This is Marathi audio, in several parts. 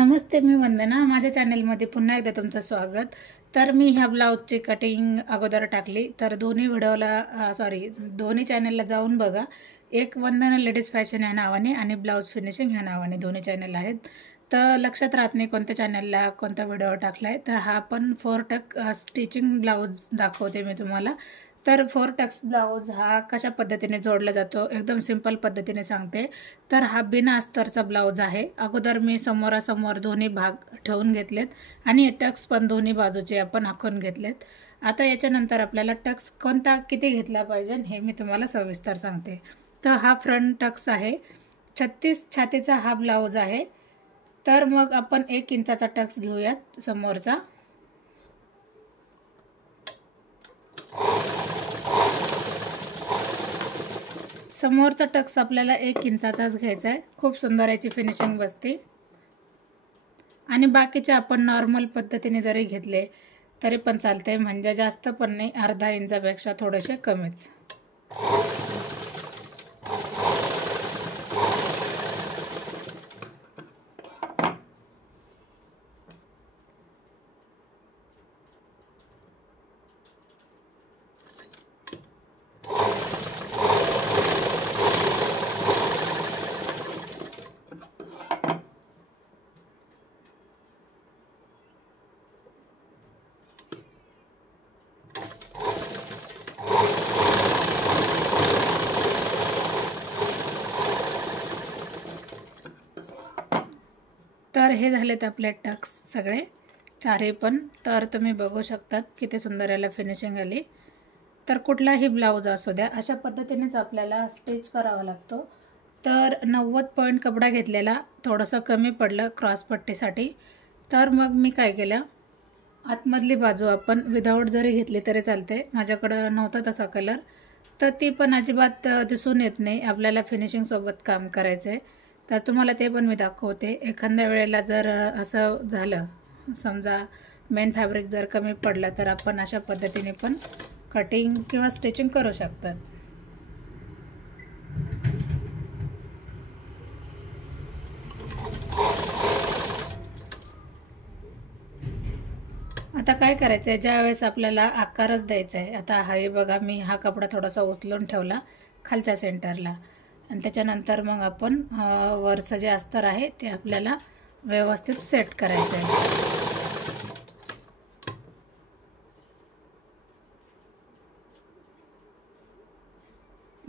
नमस्ते, मी वंदना. माझ्या चॅनलमध्ये पुन्हा एकदा तुमचं स्वागत. तर मी ह्या ब्लाऊजची कटिंग अगोदर टाकली, तर दोन्ही व्हिडिओला दोन्ही चॅनलला जाऊन बघा. एक वंदना लेडीज फॅशन ह्या नावाने आणि ब्लाऊज फिनिशिंग ह्या नावाने दोन्ही चॅनल आहेत. तर लक्षात राहत नाही कोणत्या चॅनलला कोणता व्हिडिओ टाकला आहे. तर हा पण 4 टक स्टिचिंग ब्लाऊज दाखवते मी तुम्हाला. तर 4 टक्स ब्लाऊज हा कशा पद्धतीने जोडला जातो एकदम सिंपल पद्धतीने सांगते. तर हा बिना अस्तरचा ब्लाऊज आहे. अगोदर मी समोरासमोर दोन्ही भाग ठेवून घेतलेत आणि टक्स पण दोन्ही बाजूचे आपण आखून घेतलेत. आता याच्यानंतर आपल्याला टक्स कोणता किती घेतला पाहिजे हे मी तुम्हाला सविस्तर सांगते. तर हा फ्रंट टक्स आहे. 36 छातीचा हा ब्लाऊज आहे. तर मग आपण 1 इंचाचा टक्स घेऊयात समोरचा. समोरचा टक्स आपल्याला 1 इंचाचाच घ्यायचा आहे. खूप सुंदर याची फिनिशिंग बसते. आणि बाकीचे आपण नॉर्मल पद्धतीने जरी घेतले तरी पण चालते, म्हणजे जास्त पण नाही, अर्धा इंचापेक्षा थोडेसे कमीच. तर हे झालेत आपले टक्स सगळे चारही पण. तर तुम्ही बघू शकतात किती सुंदर याला फिनिशिंग आली. तर कुठलाही ब्लाऊज असू द्या अशा पद्धतीनेच आपल्याला स्टिच करावा लागतो. तर 90 पॉईंट कपडा घेतलेला, थोडंसं कमी पडलं क्रॉसपट्टीसाठी. तर मग मी काय केलं, आतमधली बाजू आपण विदाऊट जरी घेतली तरी चालते. माझ्याकडं नव्हता तसा कलर, तर ती पण अजिबात दिसून येत नाही. आपल्याला फिनिशिंगसोबत काम करायचं आहे. तर तुम्हाला ते पण मी दाखवते. एखाद्या वेळेला जर असं झालं, समजा मेन फॅब्रिक जर कमी पडलं, तर आपण अशा पद्धतीने पण कटिंग किंवा स्टिचिंग करू शकतात. आता काय करायचं आहे, ज्यावेळेस आपल्याला आकारच द्यायचा आहे. आता हा बघा, मी हा कपडा थोडासा उचलून ठेवला खालच्या सेंटरला आणि त्याच्यानंतर मग आपण वरचं जे अस्तर आहे ते आपल्याला व्यवस्थित सेट करायचं आहे.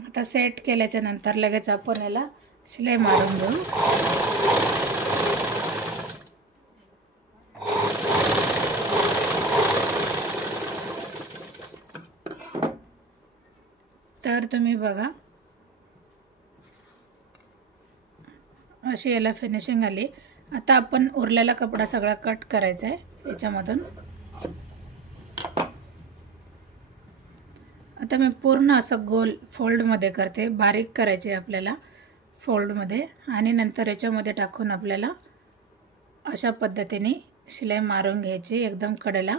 आता सेट केल्याच्या नंतर लगेच आपण याला शिलाई मारून घेऊ. तर तुम्ही बघा, अशी याला फिनिशिंग आली. आता आपण उरलेला कपडा सगळा कट करायचा आहे याच्यामधून. आता मी पूर्ण असं गोल फोल्डमध्ये करते. बारीक करायचे आपल्याला फोल्डमध्ये आणि नंतर याच्यामध्ये टाकून आपल्याला अशा पद्धतीने शिलाई मारून घ्यायची एकदम कडेला.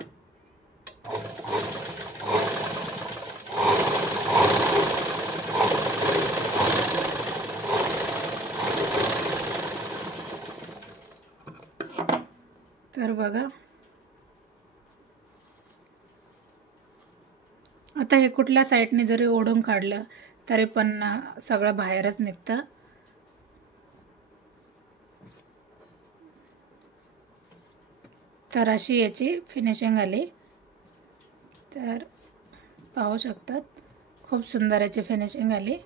तर बघा, आता हे कुठल्या साईडने जरी ओढून काढलं तरी पण सगळं बाहेरच निघतं. तर अशी याची फिनिशिंग आली. तर पाहू शकतात, खूप सुंदर याची फिनिशिंग आली.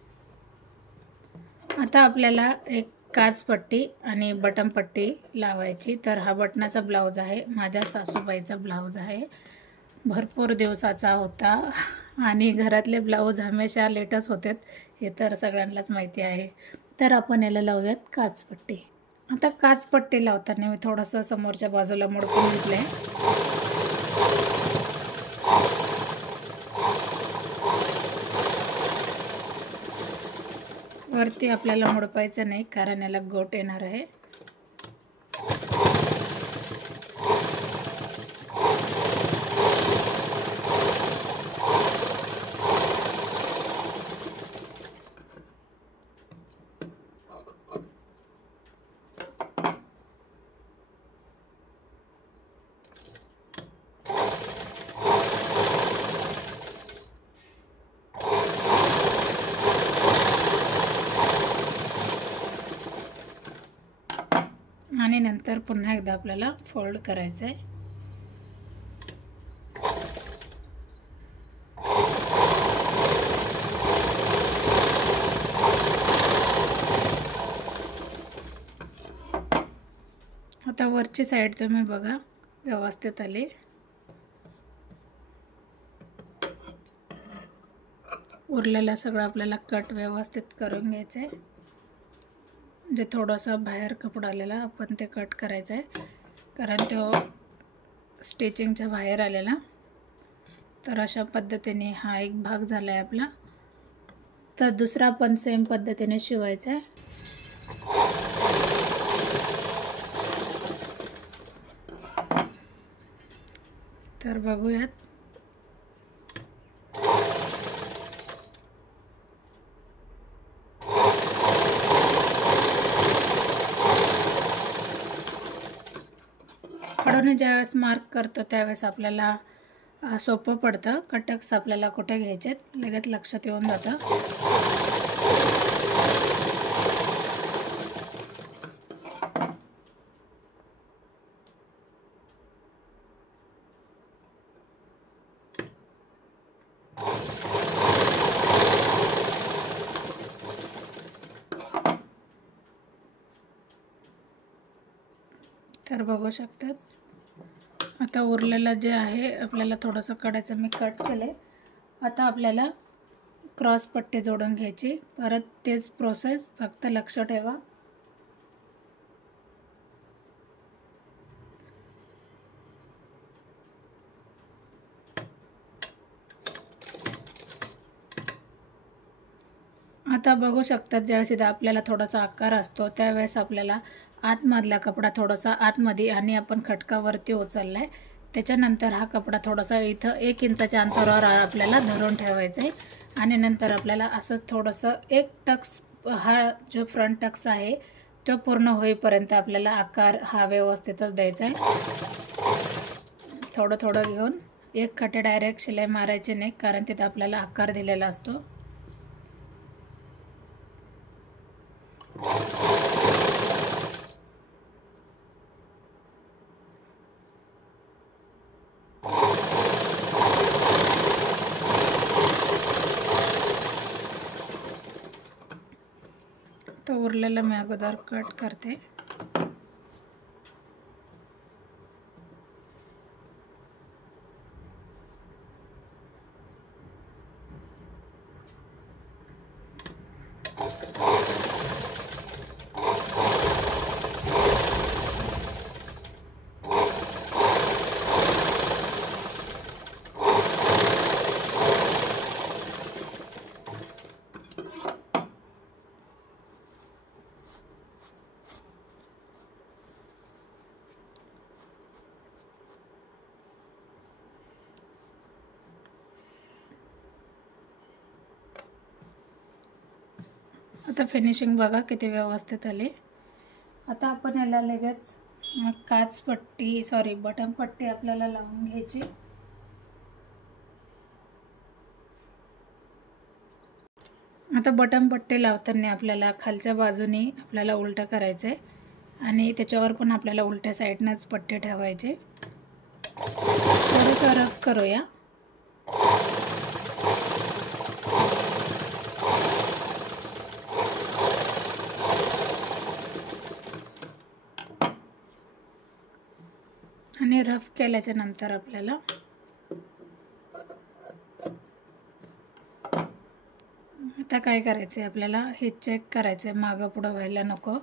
आता आपल्याला एक काचपट्टी आणि बटनपट्टी लावायची. तर हा बटनाचा ब्लाऊज आहे, माझ्या सासूबाईचा ब्लाऊज आहे. भरपूर दिवसाचा होता आणि घरातले ब्लाऊज हमेशा लेटच होतात, हे तर सगळ्यांनाच माहिती आहे. तर आपण याला लावूयात काचपट्टी. आता काचपट्टी लावताना मी थोडंसं समोरच्या बाजूला मोडकून घेतलं आहे. वरती आपल्याला मोडपायचं नाही, कारण याला गोट येणार आहे. आणि नंतर पुन्हा एकदा आपल्याला फोल्ड करायचं आहे. आता वरची साईड तुम्ही बघा व्यवस्थित आली. उरलेला सगळं आपल्याला कट व्यवस्थित करून घ्यायचं आहे. म्हणजे थोडासा बाहेर कपडा आलेला आपण ते कट करायचं आहे, कारण तो स्टिचिंगच्या बाहेर आलेला. तर अशा पद्धतीने हा एक भाग झाला आहे आपला. तर दुसरा पण सेम पद्धतीने शिवायचा आहे. तर बघूयात. खडूने ज्यावेळेस मार्क करतो त्यावेळेस आपल्याला सोपं पडतं. कटक्स आपल्याला कुठे घ्यायचेत लगेच लक्षात येऊन जातं. तर बघू शकतात. आता उरलेलं जे आहे आपल्याला थोडंसं कडायचं मी कट केले. आता आपल्याला क्रॉस पट्टी जोडून घ्यायची. परत तेच प्रोसेस, फक्त लक्ष ठेवा आता बघू शकतात. ज्यावेळेस इथं आपल्याला थोडासा आकार असतो त्यावेळेस आपल्याला आतमधला कपडा थोडासा आतमध्ये आणि आपण खटकावरती उचलला आहे. त्याच्यानंतर हा कपडा थोडासा इथं 1 इंचाच्या अंतरावर आपल्याला धरून ठेवायचा आहे. आणि नंतर आपल्याला असंच थोडंसं एक टक्स, हा जो फ्रंट टक्स आहे तो पूर्ण होईपर्यंत आपल्याला आकार हा व्यवस्थितच द्यायचा आहे. थोडं थोडं घेऊन एक खटे डायरेक्ट शिलाई मारायची नाही, कारण तिथं आपल्याला आकार दिलेला असतो. तो उरलेला मी अगोदर कट करते. आता फिनिशिंग बघा किती व्यवस्थित आली. आता आपण याला लगेच बटन पट्टी आपल्याला लावून घ्यायची. आता बटन पट्टी लावताना आपल्याला खालच्या बाजूने आपल्याला उलटं करायचं आहे आणि त्याच्यावर पण आपल्याला उलट्या साईडनंच पट्टी ठेवायची. थोडंसं रफ करूया. आणि रफ केल्याच्या नंतर आपल्याला आता काय करायचं आहे, आपल्याला हे चेक करायचं आहे मागं पुढं व्हायला नको.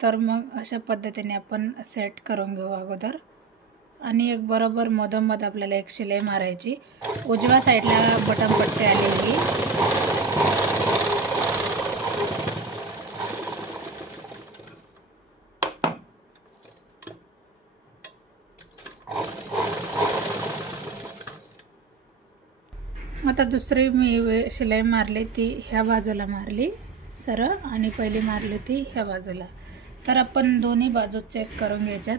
तर मग अशा पद्धतीने आपण सेट करून घेऊ अगोदर. आणि एक बरोबर मधोमध आपल्याला एक शिलाई मारायची. उजव्या साईडला बटन पट्टी आलेली. आता दुसरी मी शिलाई मारली ती ह्या बाजूला मारली सरळ आणि पहिली मारली ती ह्या बाजूला. तर आपण दोन्ही बाजू चेक करून घ्यायच्यात,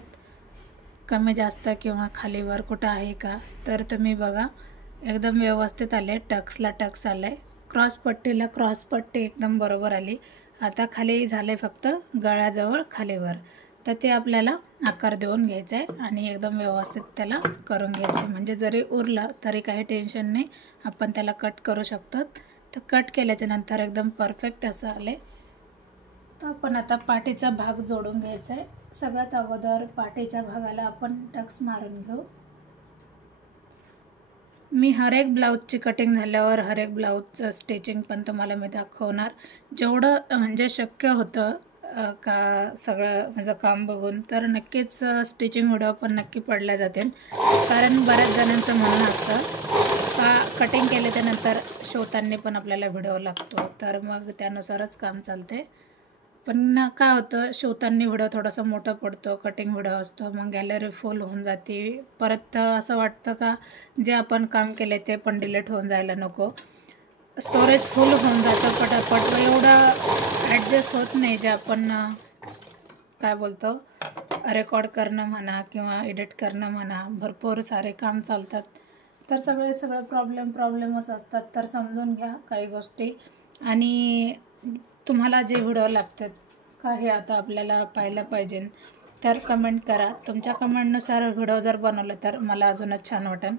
कमी जास्त किंवा खालीवर कुठं आहे का. तर तुम्ही बघा एकदम व्यवस्थित आले. टक्सला टक्स आलाय, क्रॉस पट्टीला क्रॉस पट्टी एकदम बरोबर आली. आता खाली झाले फक्त गळ्याजवळ खालीवर. तर ते आपल्याला आकार देऊन घ्यायचं आहे आणि एकदम व्यवस्थित त्याला करून घ्यायचं आहे. म्हणजे जरी उरलं तरी काही टेन्शन नाही, आपण त्याला कट करू शकतो. तर कट केल्याच्या नंतर एकदम परफेक्ट असं आले. तर आपण आता पाठीचा भाग जोडून घ्यायचा आहे. सगळ्यात अगोदर पाठीच्या भागाला आपण टक्स मारून घेऊ. मी हर एक ब्लाऊजची कटिंग झाल्यावर हर एक ब्लाऊजचं स्टिचिंग पण तुम्हाला मी दाखवणार. जेवढं म्हणजे शक्य होतं का सगळं माझं काम बघून, तर नक्कीच स्टिचिंग व्हिडिओ पण नक्की पडल्या जातील. कारण बऱ्याच जणांचं म्हणणं असतं का कटिंग केल्याच्यानंतर शिवताना पण आपल्याला व्हिडिओ लागतो, तर मग त्यानुसारच काम चालते. पण काय होतं, शिवताना व्हिडिओ थोडासा मोठा पडतो, कटिंग व्हिडिओ असतो, मग गॅलरी फुल होऊन जाते. परत असं वाटतं का जे आपण काम केले ते पण डिलीट होऊन जायला नको. स्टोरेज फुल होऊन जातं पटापट, एवढं ॲडजस्ट होत नाही जे आपण काय बोलतो रेकॉर्ड करणं म्हणा किंवा एडिट करणं म्हणा, भरपूर सारे काम चालतात. तर सगळे प्रॉब्लेमच असतात. तर समजून घ्या काही गोष्टी. आणि तुम्हाला जे व्हिडिओ लागतात का हे आता आपल्याला पाहायला पाहिजे, तर कमेंट करा. तुमच्या कमेंटनुसार व्हिडिओ जर बनवलं तर मला अजूनच छान वाटेल.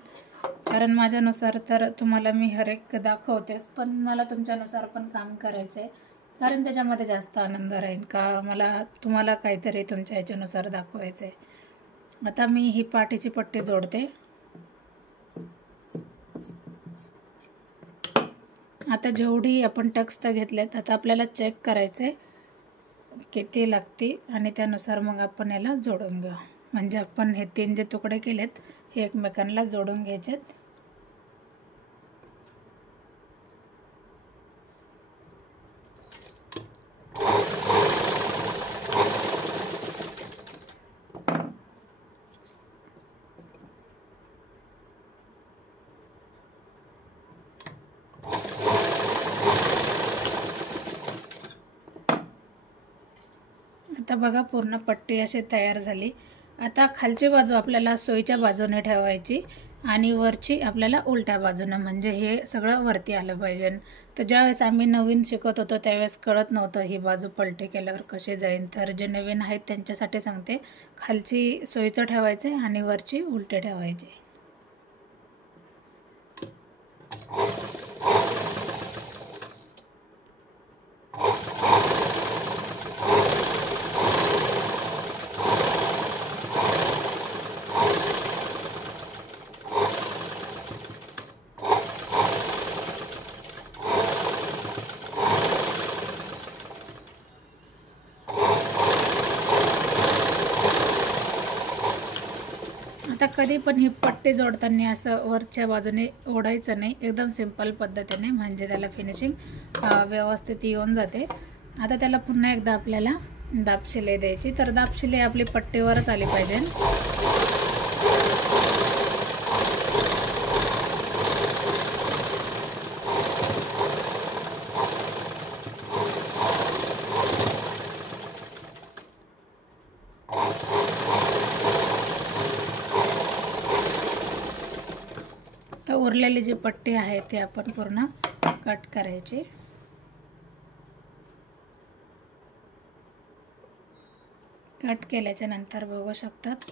कारण माझ्यानुसार तर तुम्हाला मी हर एक दाखवतेच, पण मला तुमच्यानुसार पण काम करायचं आहे. कारण त्याच्यामध्ये जास्त आनंद राहील का मला तुम्हाला काहीतरी तुमच्या ह्याच्यानुसार दाखवायचं आहे. आता मी ही पाठीची पट्टी जोडते. आता जेवढी आपण टक्स तर घेतलेत, आता आपल्याला चेक करायचं आहे किती लागते आणि त्यानुसार मग आपण याला जोडून घेऊ. म्हणजे आपण हे 3 जे तुकडे केलेत हे एकमेकांना जोडून घ्यायचेत. आता बघा पूर्ण पट्टी अशी तयार झाली. आता खालची बाजू आपल्याला सोयीच्या बाजूने ठेवायची आणि वरची आपल्याला उलट्या बाजूनं, म्हणजे हे सगळं वरती आलं पाहिजे. तर ज्यावेळेस आम्ही नवीन शिकत होतो त्यावेळेस कळत नव्हतं ही बाजू पलटी केल्यावर कशी जाईल. तर जे नवीन आहेत त्यांच्यासाठी सांगते, खालची सोयीचं ठेवायचे आणि वरची उलटे ठेवायचे. आता कधी पण ही पट्टी जोडताना असं वरच्या बाजूने ओढायचं नाही, एकदम सिंपल पद्धतीने, म्हणजे त्याला फिनिशिंग व्यवस्थित येऊन जाते. आता त्याला पुन्हा एकदा आपल्याला दाब शिलाई द्यायची. तर दाब शिलाई आपली पट्टीवरच आली पाहिजे. तर उरलेली जी पट्टी आहे ती आपण पूर्ण कट करायची. कट केल्याच्या नंतर बघू शकतात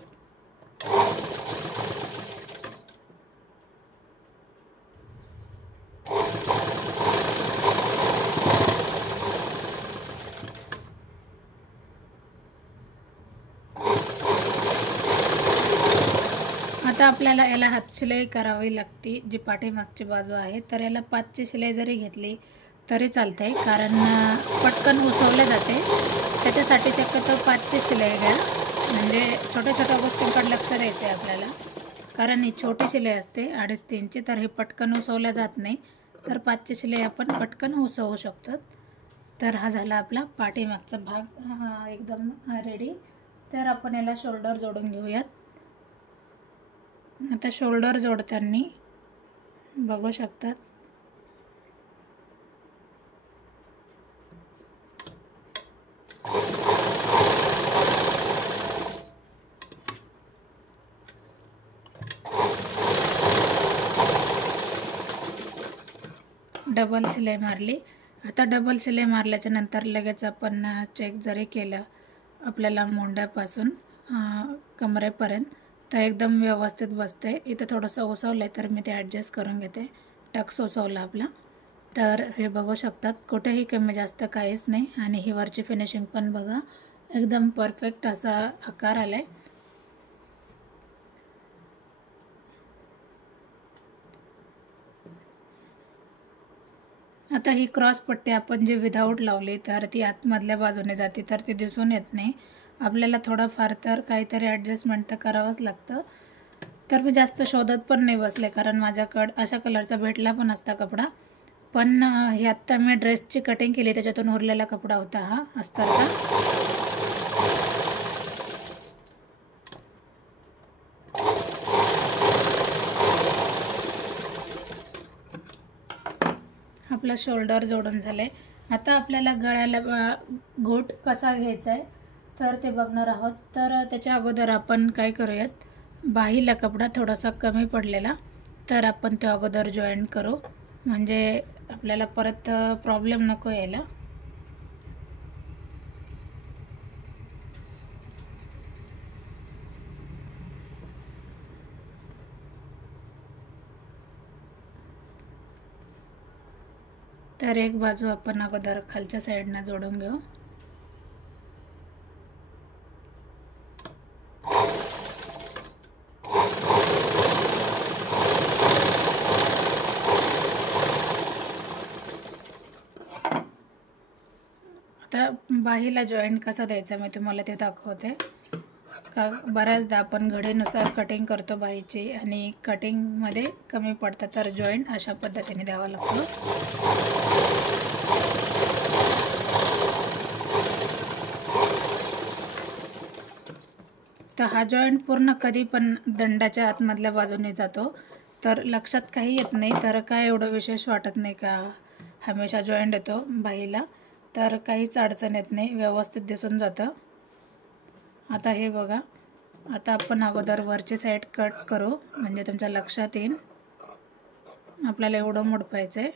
आता आपल्याला याला हात शिलाई करावी लागते. जी पाठीमागची बाजू आहे तर याला 5ची शिलाई जरी घेतली तरी चालते, कारण पटकन उसवले जाते. त्याच्यासाठी शक्यतो 5ची शिलाई घ्या, म्हणजे छोट्या छोट्या गोष्टींकडे लक्ष द्यायचं आहे आपल्याला. कारण ही छोटी शिलाई असते 2.5-3ची, तर हे पटकन उसवल्या जात नाही. तर 5ची शिलाई आपण पटकन उसवू शकतो. तर हा झाला आपला पाठीमागचा भाग एकदम रेडी. तर आपण याला शोल्डर जोडून घेऊयात. आता शोल्डर जोडताना बघू शकतात डबल शिलाई मारली. आता डबल शिलाई मारल्याच्या नंतर लगेच आपण चेक जरी केलं आपल्याला मोंड्यापासून कमरेपर्यंत, तर एकदम व्यवस्थित बसते. इथं थोडंसं ओसवलं आहे तर मी ते ॲडजस्ट करून घेते. टक्स ओसवला आपला. तर हे बघू शकतात, कुठेही कमी जास्त काहीच नाही. आणि ही वरची फिनिशिंग पण बघा, एकदम परफेक्ट असा आकार आला आहे. आता ही क्रॉस पट्टी आपण जी विदाऊट लावली तर ती आतमधल्या बाजूने जाते, तर ती दिसून येत नाही. आपल्याला थोडंफार तर काहीतरी ॲडजस्टमेंट तर करावंच लागतं. तर मी जास्त शोधत पण नाही बसले, कारण माझ्याकडं अशा कलरचा भेटला पण असता कपडा. पण हे आत्ता मी ड्रेसची कटिंग केली, त्याच्यातून उरलेला कपडा होता हा अस्तरचा. आपला शोल्डर जोडून झाले. आता आपल्याला गळ्याला घोट कसा घ्यायचा आहे तर ते बघणार आहोत. तर त्याच्या अगोदर आपण काय करूयात, बाहीला कपडा थोडासा कमी पडलेला, तर आपण तो अगोदर जॉईन करू, म्हणजे आपल्याला परत प्रॉब्लेम नको यायला. तर एक बाजू आपण अगोदर खालच्या साईडनं जोडून घेऊ. आता बाहीला जॉईंट कसा द्यायचा मी तुम्हाला ते दाखवते. का बऱ्याचदा आपण घडीनुसार कटिंग करतो बाहीची, आणि कटिंगमध्ये कमी पडतं, तर जॉईंट अशा पद्धतीने द्यावा लागतो. तर हा जॉईंट पूर्ण कधी पण दंडाच्या आतमधल्या बाजूने जातो, तर लक्षात काही येत नाही, तर काय एवढं विशेष वाटत नाही का हमेशा जॉईंट येतो बाहीला, तर काहीच अडचण येत नाही, व्यवस्थित दिसून जातं. आता हे बघा, आता आपण अगोदर वरची साईड कट करू, म्हणजे तुमच्या लक्षात येईल. आपल्याला एवढं मोडपायचं आहे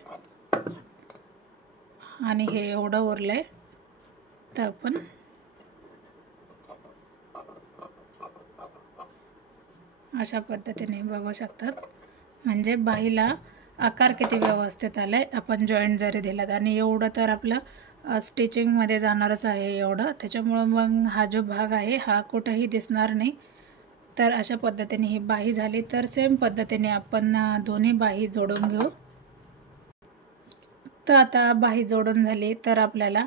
आणि हे एवढं उरलं आहे, तर आपण अशा पद्धतीने बघू शकतात. म्हणजे बाहीला आकार किती व्यवस्थित आला आहे आपण जॉईंट जरी दिलात. आणि एवढं तर आपलं स्टिचिंगमध्ये जाणारच आहे एवढं, त्याच्यामुळं मग हा जो भाग आहे हा कुठंही दिसणार नाही. तर अशा पद्धतीने ही बाही झाली. तर सेम पद्धतीने आपण दोन्ही बाही जोडून घेऊ. तर आता बाही जोडून झाली, तर आपल्याला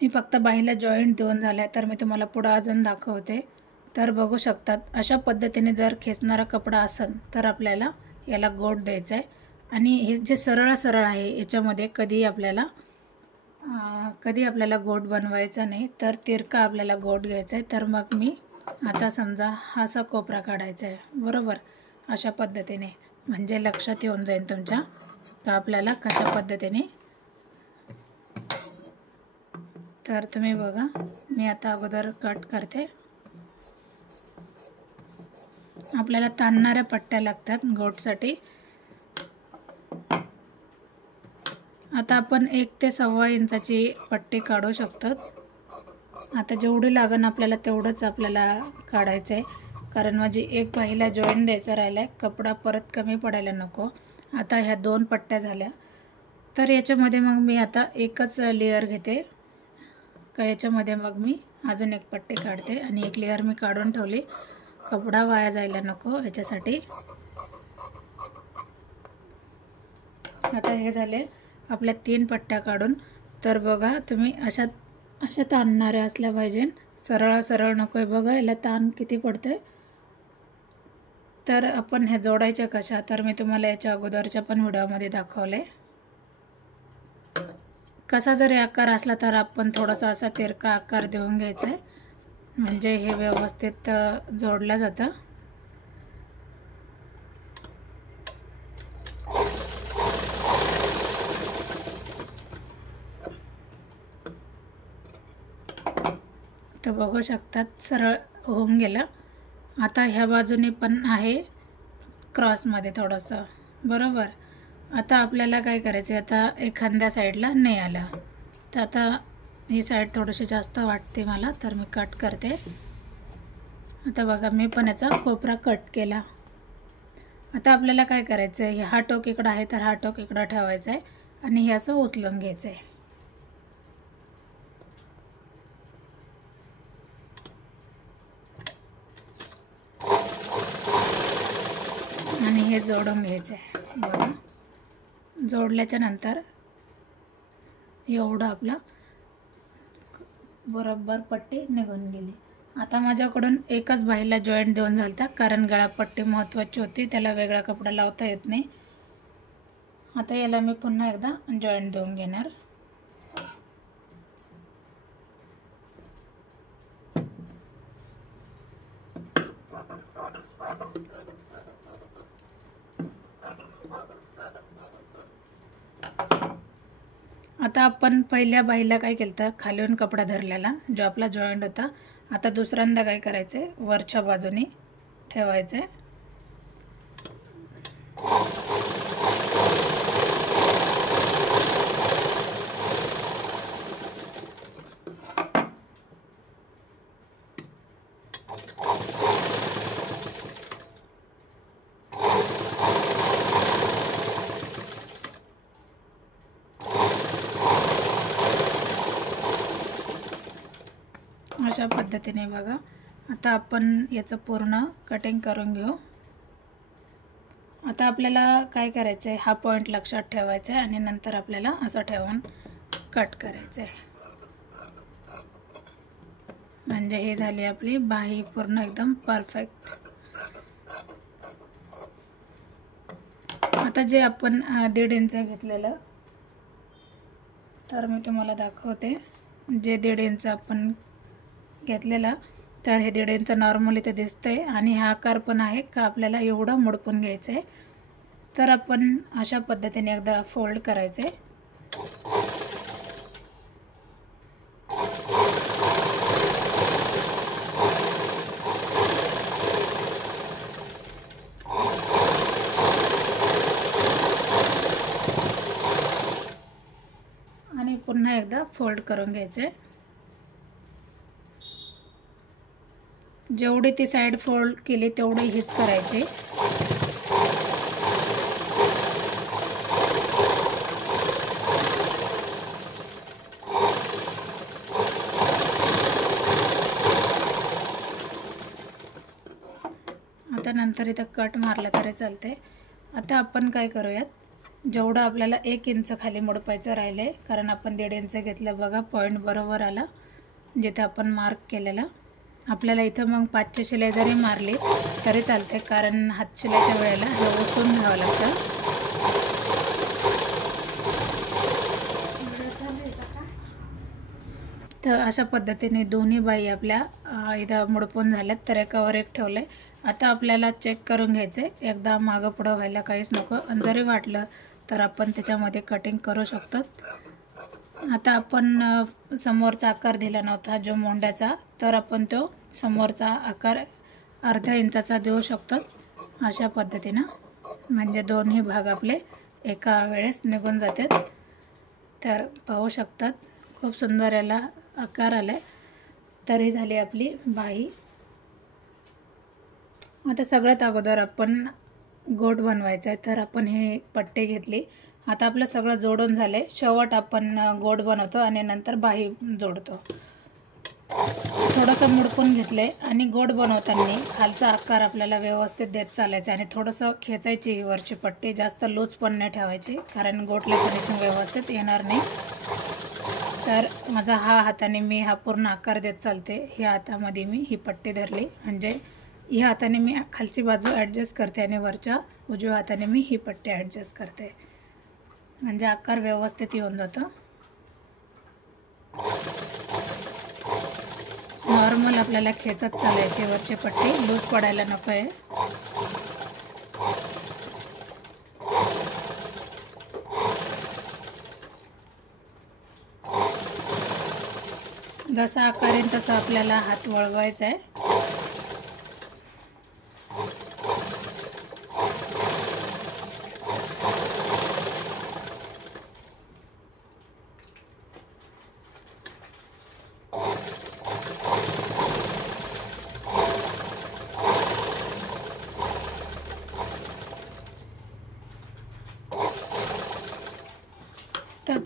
मी फक्त बाहीला जॉईंट देऊन झाल्या, तर मी तुम्हाला पुढं अजून दाखवते. तर बघू शकतात, अशा पद्धतीने जर खेचणारा कपडा असेल तर आपल्याला याला गोट द्यायचा आहे. आणि हे जे सरळ सरळ आहे याच्यामध्ये कधी आपल्याला गोट बनवायचा नाही, तर तिरका आपल्याला गोट घ्यायचा आहे. तर मग मी आता समजा हा असा कोपरा काढायचा आहे, बरोबर, अशा पद्धतीने, म्हणजे लक्षात येऊन जाईल तुमच्या तर आपल्याला कशा पद्धतीने. तर तुम्ही बघा, मी आता अगोदर कट करते. आपल्याला ताणणाऱ्या पट्ट्या लागतात गोटसाठी. आता आपण 1 ते 1.25 इंचाची पट्टी काढू शकतो. आता जेवढी लागण आपल्याला तेवढंच आपल्याला काढायचं आहे, कारण माझी एक बाहीला जॉईंट द्यायचा राहिला आहे, कपडा परत कमी पडायला नको. आता ह्या 2 पट्ट्या झाल्या, तर याच्यामध्ये मग मी आता एकच लेअर घेते का, याच्यामध्ये मग मी अजून एक पट्टी काढते आणि एक लेअर मी काढून ठेवली, कपडा वाया जायला नको याच्यासाठी. आता हे झाले आपल्या 3 पट्ट्या काढून. तर बघा तुम्ही अशा ताणणाऱ्या असल्या पाहिजे, सरळ सरळ नको आहे. बघा याला ताण किती पडतंय. तर आपण हे जोडायच्या कशा, तर मी तुम्हाला याच्या अगोदरच्या पण व्हिडिओमध्ये दाखवले. कसा जरी आकार असला तर आपण थोडासा असा तिरका आकार देऊन घ्यायचा आहे, म्हणजे हे व्यवस्थित जोडलं जातं. तर बघू शकतात सरळ होऊन गेलं. आता ह्या बाजूने पण आहे क्रॉसमध्ये थोडंसं, बरोबर. आता आपल्याला काय करायचं आहे, आता एखाद्या साईडला नाही आला, तर आता ही साईड थोडीशी जास्त वाटते मला, तर मी कट करते. आता बघा मी पण याचा कोपरा कट केला. आता आपल्याला काय करायचं आहे, हा टोक इकडं आहे तर हा टोक इकडं ठेवायचा आहे आणि हे असं उचलून घ्यायचं आहे. आणि हे जोडून घ्यायचं आहे. बघा जोडल्याच्या नंतर एवढं आपलं बरोबर पट्टी निघून गेली. आता माझ्याकडून एकच बाईला जॉईंट देऊन झालता, कारण गळापट्टी महत्त्वाची होती, त्याला वेगळा कपडा लावता येत नाही. आता याला मी पुन्हा एकदा जॉईंट देऊन घेणार. आता आपण पहिल्या बाईला काय केलं तर खालून कपडा धरलेला जो आपला जॉईंट होता. आता दुसऱ्यांदा काय करायचं आहे, वरच्या बाजूने ठेवायचं आहे. अशा पद्धतीने बघा. आता आपण याचं पूर्ण कटिंग करून घेऊ. आता आपल्याला काय करायचं आहे, हा पॉईंट लक्षात ठेवायचा आहे आणि नंतर आपल्याला असं ठेवून कट करायचं आहे. म्हणजे हे झाली आपली बाही पूर्ण एकदम परफेक्ट. आता जे आपण 1.5 इंच घेतलेलं, तर मी तुम्हाला दाखवते. जे 1.5 इंच आपण घेतलेला, तर हे 1.5 इंच नॉर्मल इथे दिसतंय आणि हा आकार पण आहे का आपल्याला एवढं मोडपून घ्यायचं आहे. तर आपण अशा पद्धतीने एकदा फोल्ड करायचं आहे. आणि पुन्हा एकदा फोल्ड करून घ्यायचं आहे. जेवढी ती साईड फोल्ड केली तेवढी हीच करायची. आता नंतर इथं कट मारला तरी चालते. आता आपण काय करूयात, जेवढं आपल्याला 1 इंच खाली मोडपायचं राहिले, कारण आपण 1.5 इंच घेतलं. बघा पॉईंट बरोबर आला जिथे आपण मार्क केलेला. आपल्याला इथं मग 5ची शिलाई जरी मारली तरी चालते, कारण हात शिलाईच्या वेळेला हे ओसून घ्यावं लागतं. तर अशा पद्धतीने दोन्ही बाई आपल्या इथं मोडपून झाल्यात, तर एकावर एक ठेवलं आहे. आता आपल्याला चेक करून घ्यायचं आहे, एकदा मागं पुढं व्हायला काहीच नको. आणि जरी वाटलं तर आपण त्याच्यामध्ये कटिंग करू शकतो. आता आपण समोरचा आकार दिला नव्हता जो मोंड्याचा, तर आपण तो समोरचा आकार अर्ध्या इंचाचा देऊ शकतो अशा पद्धतीनं. म्हणजे दोन्ही भाग आपले एका वेळेस निघून जातात. तर पाहू शकतात खूप सुंदर याला आकार आलाय. तरी झाली आपली बाही. आता सगळ्यात अगोदर आपण गोट बनवायचा आहे, तर आपण हे पट्टी घेतली. आता आपलं सगळं जोडून झालंय. शेवट आपण गोट बनवतो आणि नंतर बाही जोडतो. थोडंसं मुडपून घेतलंय आणि गोट बनवताना खालचा आकार आपल्याला व्यवस्थित देत चालायचा आणि थोडंसं खेचायची ही वरची पट्टी. जास्त लूज पण नाही ठेवायची, कारण गोटला फिनिशिंग व्यवस्थित येणार नाही. तर माझा हा हाताने मी हा पूर्ण आकार देत चालते. ह्या हातामध्ये मी ही पट्टी धरली, म्हणजे ह्या हाताने मी खालची बाजू ॲडजस्ट करते आणि वरच्या उजव्या हाताने मी ही पट्टी ॲडजस्ट करते, म्हणजे आकार व्यवस्थित येऊन जातो. नॉर्मल आपल्याला खेचत चालायची वरची पट्टी, लूज पडायला नको आहे. जसा आकार येईल तसा आपल्याला हात वळवायचा आहे.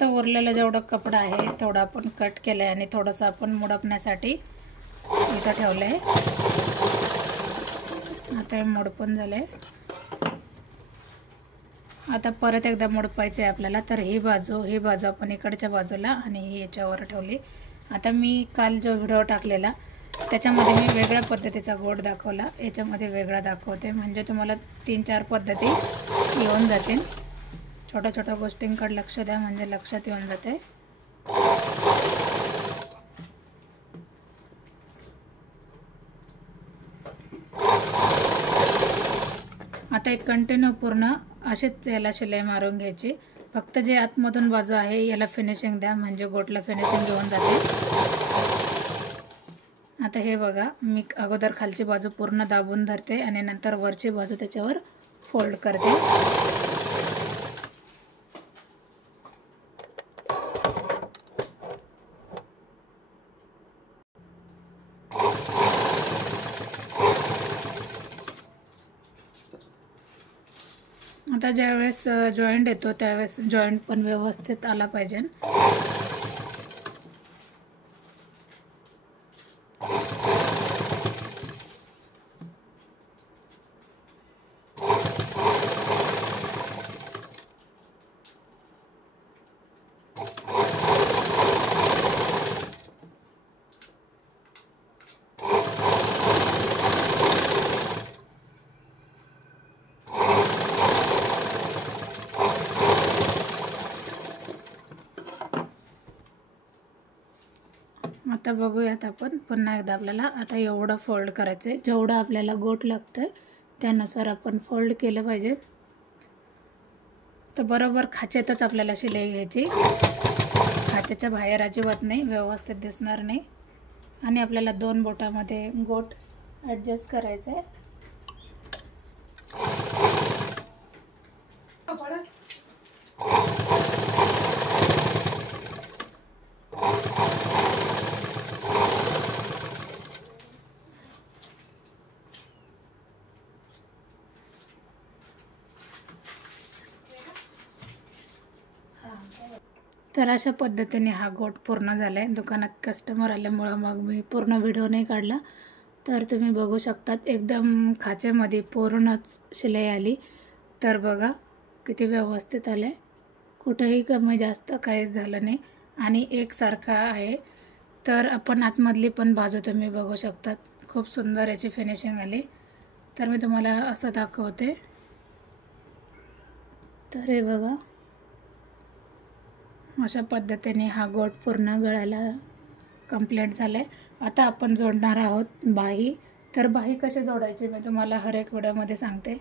आता उरलेला जेवढा कपडा आहे तेवढा आपण कट केला आहे आणि थोडंसं आपण मुडपण्यासाठी इथं ठेवलं आहे. आता हे मोडपण झालं आहे. आता परत एकदा मोडपायचं आहे आपल्याला. तर ही बाजू आपण इकडच्या बाजूला आणि ही याच्यावर ठेवली. आता मी काल जो व्हिडिओ टाकलेला त्याच्यामध्ये मी वेगळ्या पद्धतीचा गोट दाखवला, याच्यामध्ये वेगळा दाखवते, म्हणजे तुम्हाला 3-4 पद्धती येऊन जातील. छोट्या छोट्या गोष्टींकडे लक्ष द्या म्हणजे लक्षात येऊन जाते. आता एक कंटिन्यू पूर्ण अशीच याला शिलाई मारून घ्यायची. फक्त जे आतमधून बाजू आहे याला फिनिशिंग द्या म्हणजे गोटला फिनिशिंग घेऊन जाते. आता हे बघा, मी अगोदर खालची बाजू पूर्ण दाबून धरते आणि नंतर वरची बाजू त्याच्यावर फोल्ड करते. आता ज्यावेळेस जॉईंट येतो त्यावेळेस जॉईंट पण व्यवस्थित आला पाहिजे. आता बघूयात आपण पुन्हा एकदा. आपल्याला आता एवढं फोल्ड करायचं आहे, जेवढं आपल्याला गोट लागतं त्यानुसार आपण फोल्ड केलं पाहिजे. तर बरोबर खाचेतच आपल्याला शिलाई घ्यायची, खाचेच्या बाहेर अजिबात नाही, व्यवस्थित दिसणार नाही. आणि आपल्याला 2 बोटामध्ये गोट ॲडजस्ट करायचं आहे. तर अशा पद्धतीने हा गोट पूर्ण झाला आहे. दुकानात कस्टमर आल्यामुळं मग मी पूर्ण व्हिडिओ नाही काढला. तर तुम्ही बघू शकतात एकदम खाचेमध्ये पूर्णच शिलाई आली. तर बघा किती व्यवस्थित आलं आहे, कुठेही कमी जास्त काहीच झालं नाही आणि एकसारखा आहे. तर आपण आतमधली पण बाजू तुम्ही बघू शकतात, खूप सुंदर याची फिनिशिंग आली. तर मी तुम्हाला असं दाखवते. तर हे बघा, अशा पद्धतीने हा गोट पूर्ण गळ्याला कंप्लीट झाला आहे. आता आपण जोडणार आहोत बाही. तर बाही कशी जोडायची मी तुम्हाला हर एक व्हिडिओमध्ये सांगते,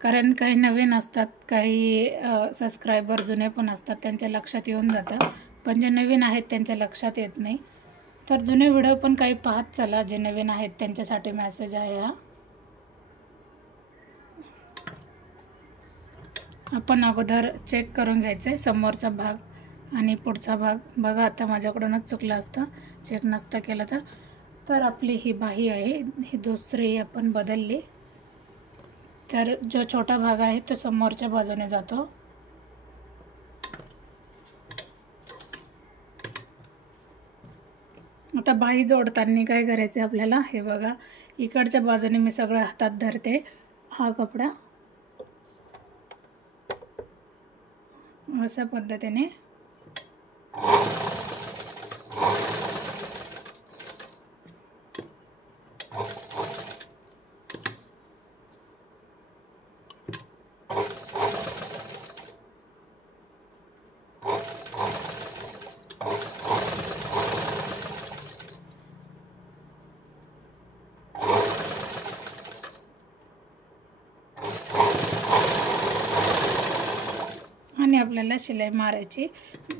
कारण काही नवीन असतात, काही सबस्क्रायबर जुने पण असतात, त्यांच्या लक्षात येऊन जातं, पण जे नवीन आहेत त्यांच्या लक्षात येत नाही. तर जुने व्हिडिओ पण काही पाहत चला, जे नवीन आहेत त्यांच्यासाठी मेसेज आहे हा. आपण अगोदर चेक करून घ्यायचं आहे समोरचा भाग आणि पुढचा भाग. बघा आता माझ्याकडूनच चुकलं असतं, चेक नसतं केलं तर. तर आपली ही बाही आहे, ही दुसरी आपण बदलली. तर जो छोटा भाग आहे तो समोरच्या बाजूने जातो. आता बाही जोडताना काय करायचं आपल्याला, हे बघा इकडच्या बाजूने मी सगळं हातात धरते हा कपडा अशा पद्धतीने. आणि आपल्याला शिलाई मारायची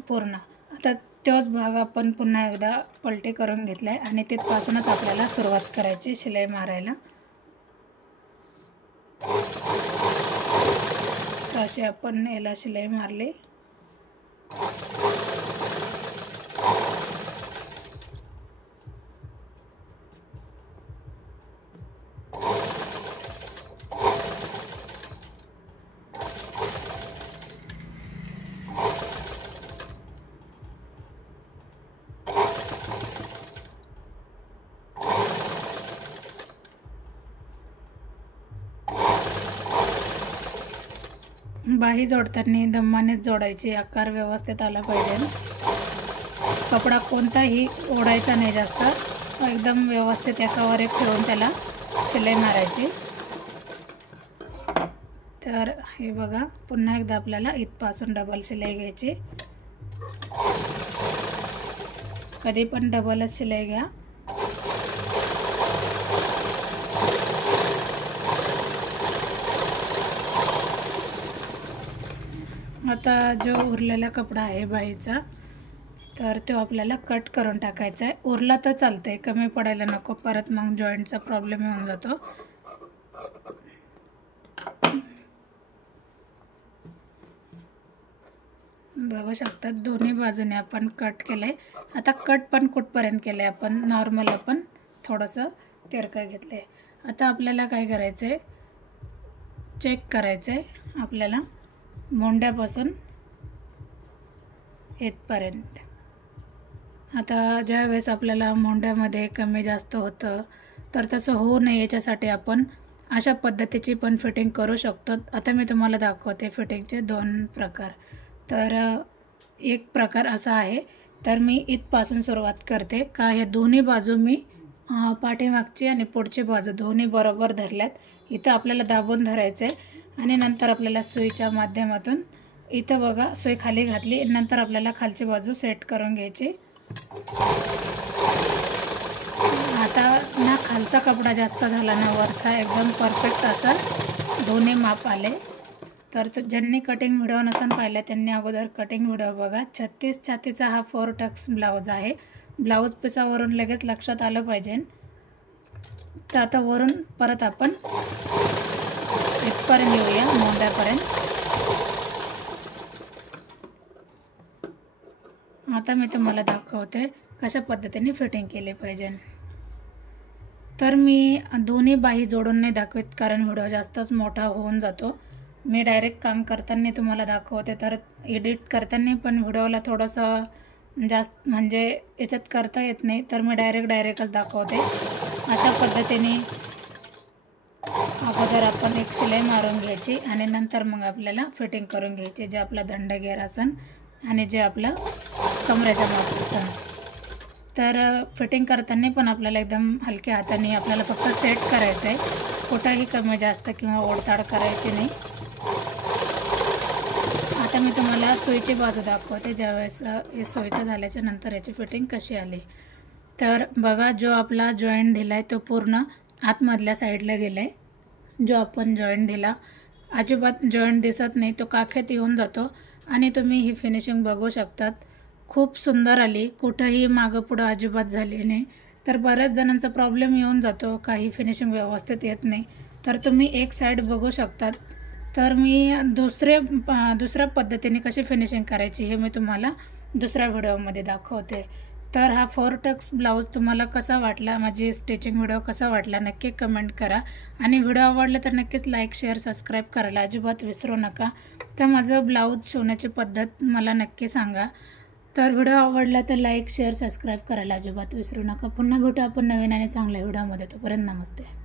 पूर्ण. आता तोच भाग आपण पुन्हा एकदा पलटी करून घेतला आहे आणि तिथपासूनच आपल्याला सुरुवात करायची शिलाई मारायला. तर अशी आपण याला शिलाई मारली. बाही जोडताना दमानेच जोडायची, आकार व्यवस्थित आला पाहिजे. कपडा कोणताही ओढायचा नाही जास्त, एकदम व्यवस्थित एकावर एक ठेवून त्याला शिलाई मारायची. तर हे बघा, पुन्हा एकदा आपल्याला इथपासून डबल शिलाई घ्यायची. कधी पण डबलच शिलाई घ्या. आता जो उरलेला कपडा आहे बाहीचा, तर तो आपल्याला कट करून टाकायचा आहे. उरला तर चालतंय, कमी पडायला नको, परत मग जॉईंटचा प्रॉब्लेम येऊन जातो. बघू शकता दोन्ही बाजूने आपण कट केलं आहे. आता कट पण कुठपर्यंत केलं आहे आपण, नॉर्मल आपण थोडंसं तिरकं घेतलं आहे. आता आपल्याला काय करायचं आहे, चेक करायचं आहे आपल्याला मोंड्यापासून इथपर्यंत. आता ज्यावेळेस आपल्याला मोंड्यामध्ये कमी जास्त होतं, तर तसं होऊ नये याच्यासाठी आपण अशा पद्धतीची पण फिटिंग करू शकतो. आता मी तुम्हाला दाखवते फिटिंगचे 2 प्रकार. तर एक प्रकार असा आहे, तर मी इथपासून सुरुवात करते का हे दोन्ही बाजू मी पाठीमागची आणि पुढची बाजू दोन्ही बरोबर धरल्यात. इथं आपल्याला दाबून धरायचं आहे आणि नंतर आपल्याला सुईच्या माध्यमातून इथं बघा सुई खाली घातली, नंतर आपल्याला खालची बाजू सेट करून घ्यायची. आता ना खालचा कपडा जास्त झाला ना वरचा, एकदम परफेक्ट असं दोन्ही माप आले. तर ज्यांनी कटिंग व्हिडिओ नसून पाहिला त्यांनी अगोदर कटिंग व्हिडिओ बघा. 36 छातीचा हा 4 टक्स ब्लाऊज आहे. ब्लाऊज पिसावरून लगेच लक्षात आलं पाहिजे. तर आता वरून परत आपण इथपर्यंत येऊया, मोंड्यापर्यंत. आता मी तुम्हाला दाखवते कशा पद्धतीने फिटिंग केले पाहिजे. तर मी दोन्ही बाही जोडून नाही दाखवत, कारण व्हिडिओ जास्तच मोठा होऊन जातो. मी डायरेक्ट काम करताना तुम्हाला दाखवते, तर एडिट करताना पण व्हिडिओला थोडंसं जास्त म्हणजे याच्यात करता येत नाही, तर मी डायरेक्टच दाखवते. अशा पद्धतीने अगोदर आपण एक शिलाई मारून घ्यायची आणि नंतर मग आपल्याला फिटिंग करून घ्यायची, जे आपला दंडगेर आसन आणि जे आपलं कमरेचा माप आसन. तर फिटिंग करताना पण आपल्याला एकदम हलक्या हाताने आपल्याला फक्त सेट करायचं आहे, कुठंही कमी जास्त किंवा ओढताड करायची नाही. आता मी तुम्हाला सुईची बाजू दाखवते, ज्यावेळेस हे सुईचं झाल्याच्या नंतर याची फिटिंग कशी आली. तर बघा, जो आपला जॉईंट दिला आहे तो पूर्ण आतमधल्या साईडला गेला आहे. जो आपण जॉईंट दिला अजिबात जॉईंट दिसत नाही, तो काखेत येऊन जातो आणि तुम्ही ही फिनिशिंग बघू शकतात. खूप सुंदर आली, कुठंही मागं पुढं अजिबात झाली नाही. तर बऱ्याच जणांचा प्रॉब्लेम येऊन जातो, काही फिनिशिंग व्यवस्थित येत नाही. तर तुम्ही एक साईड बघू शकतात. तर मी दुसऱ्या पद्धतीने कशी फिनिशिंग करायची हे मी तुम्हाला दुसऱ्या व्हिडिओमध्ये दाखवते. तर हा 4 टक्स ब्लाऊज तुम्हाला कसा वाटला, माझी स्टिचिंग व्हिडिओ कसा वाटला नक्की कमेंट करा. आणि व्हिडिओ आवडला तर नक्कीच लाईक शेअर सबस्क्राईब करायला अजिबात विसरू नका. तर माझं ब्लाऊज शिवण्याची पद्धत मला नक्की सांगा. तर व्हिडिओ आवडला तर लाईक शेअर सबस्क्राईब करायला अजिबात विसरू नका. पुन्हा भेटू आपण नवीन आणि चांगल्या व्हिडिओमध्ये. तोपर्यंत नमस्ते.